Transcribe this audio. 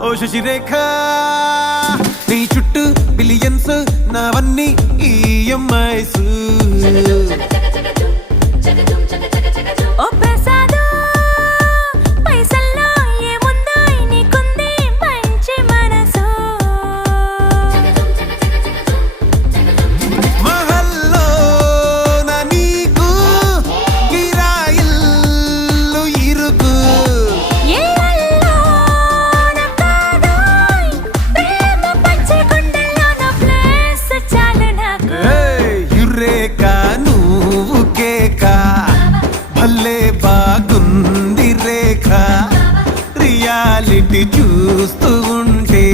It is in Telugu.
ఓ శశిరేఖ నీ చుట్టూ బిలియన్స్ నావన్నీ ఈఎంఐస్ ఓ ప్రసాదు పైసల్లో ఏముందో నీకుంది మంచి మనసు మహల్లో నా నీకు కిరాయిల్లు ఇరుకు ఏళ్ళల్లో నా కాదోయ్ ప్రేమ పంచే గుండెల్లో నా ప్లేస్ చాలు నాకు యురేక నువ్వు కేక భలే బాగుంది రేఖ రియాలిటీ చూస్తూ ఉంటే